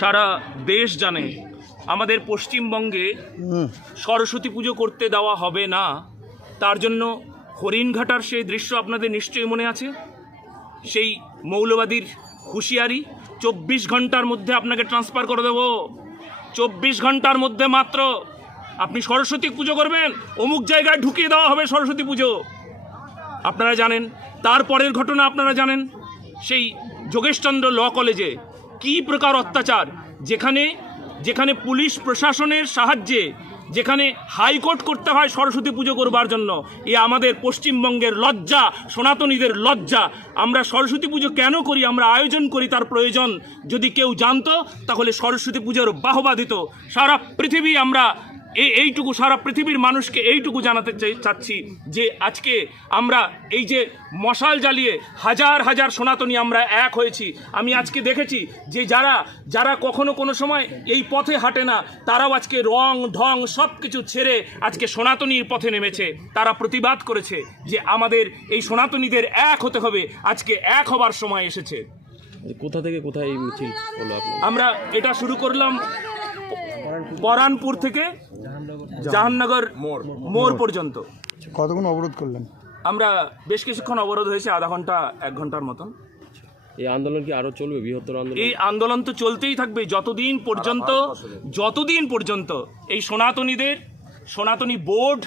সারা দেশ জানে আমাদের পশ্চিমবঙ্গে সরস্বতী পুজো করতে দেওয়া হবে না। তার জন্য হরিণঘাটার সেই দৃশ্য আপনাদের নিশ্চয়ই মনে আছে। সেই মৌলবাদীর হুঁশিয়ারি, 24 ঘন্টার মধ্যে আপনাকে ট্রান্সফার করে দেব। 24 ঘন্টার মধ্যে মাত্র আপনি সরস্বতী পুজো করবেন, অমুক জায়গায় ঢুকিয়ে দেওয়া হবে সরস্বতী পুজো। আপনারা জানেন তারপরের ঘটনা আপনারা জানেন, সেই যোগেশচন্দ্র ল কলেজে কী প্রকার অত্যাচার, যেখানে পুলিশ প্রশাসনের সাহায্যে যেখানে হাইকোর্ট করতে হয় সরস্বতী পুজো করবার জন্য। এ আমাদের পশ্চিমবঙ্গের লজ্জা, সনাতনীদের লজ্জা। আমরা সরস্বতী পুজো কেন করি, আমরা আয়োজন করি, তার প্রয়োজন যদি কেউ জানতো তাহলে সরস্বতী পুজোর বাহবা দিত। সারা পৃথিবী আমরা এইটুকু সারা পৃথিবীর মানুষকে এইটুকু জানাতে চাচ্ছি যে আজকে আমরা এই যে মশাল জ্বালিয়ে হাজার হাজার সনাতনী আমরা এক হয়েছি। আমি আজকে দেখেছি যে যারা কখনো কোনো সময় এই পথে হাঁটে না, তারাও আজকে রং ঢং সব কিছু ছেড়ে আজকে সনাতনীর পথে নেমেছে। তারা প্রতিবাদ করেছে যে আমাদের এই সনাতনীদের এক হতে হবে, আজকে এক হবার সময় এসেছে। কোথা থেকে কোথায় এই মিছিল হলো? আমরা এটা শুরু করলাম পরানপুর থেকে জাহাননগর মোড় পর্যন্ত। কতক্ষণ অবরোধ করলেন? আমরা বেশ কিছুক্ষণ অবরোধ হয়েছে, আধা ঘন্টা 1 ঘন্টার মতন। এই আন্দোলন কি আরো চলবে? বৃহত্তর আন্দোলন? এই আন্দোলন তো চলতেই থাকবে যতদিন পর্যন্ত এই সনাতনী বোর্ড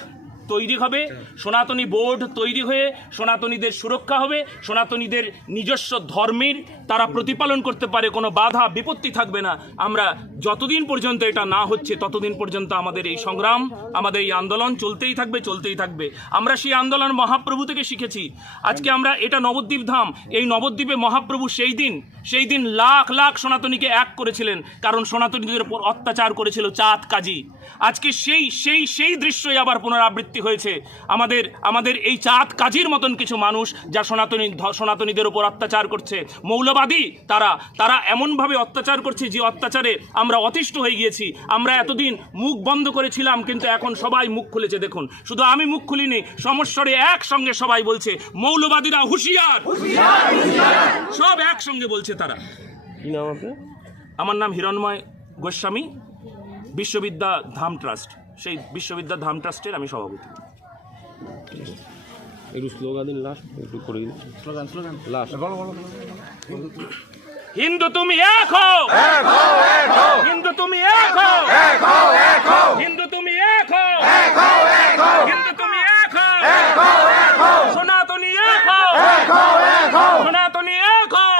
তৈরি হবে, সনাতনী বোর্ড তৈরি হয়ে সনাতনীদের সুরক্ষা হবে, সনাতনীদের নিজস্ব ধর্মের তারা প্রতিপালন করতে পারে, কোনো বাধা বিপত্তি থাকবে না। আমরা যতদিন পর্যন্ত এটা না হচ্ছে ততদিন পর্যন্ত আমাদের এই সংগ্রাম, আমাদের এই আন্দোলন চলতেই থাকবে। আমরা সেই আন্দোলন মহাপ্রভু থেকে শিখেছি। আজকে আমরা এটা নবদ্বীপ ধাম, এই নবদ্বীপে মহাপ্রভু সেই দিন লাখ লাখ সনাতনীকে এক করেছিলেন, কারণ সনাতনীদের উপর অত্যাচার করেছিল চাঁদ কাজী। আজকে সেই দৃশ্যই আবার পুনরাবৃত্তি হয়েছে। আমাদের এই চাঁদ কাজীর মতন কিছু মানুষ যা সনাতনীদের উপর অত্যাচার করছে, মৌলবাদী তারা এমনভাবে অত্যাচার করছে যে অত্যাচারে আমরা অতিষ্ঠ হয়ে গিয়েছি। আমরা এতদিন মুখ বন্ধ করেছিলাম, কিন্তু এখন সবাই মুখ খুলেছে। দেখুন, শুধু আমি মুখ খুলিনি, সমস্বরে একসঙ্গে সবাই বলছে মৌলবাদীরা হুঁশিয়ার, সব একসঙ্গে বলছে তারা। কি নাম আপনার? আমার নাম হিরণময় গোস্বামী, বিশ্ববিদ্যা ধাম ট্রাস্ট, সেই বিশ্ববিদ্যা ধাম ট্রাস্টের আমি সভাপতি। একটু স্লোগান দিন, লাস্ট একটু করে দিন স্লোগান লাস্ট। হিন্দু তুমি এক হও, হিন্দু তুমি এক হও, হিন্দু তুমি এক হও, হিন্দু তুমি এক হও, সনাতনী এক হও, সনাতনী এক হও।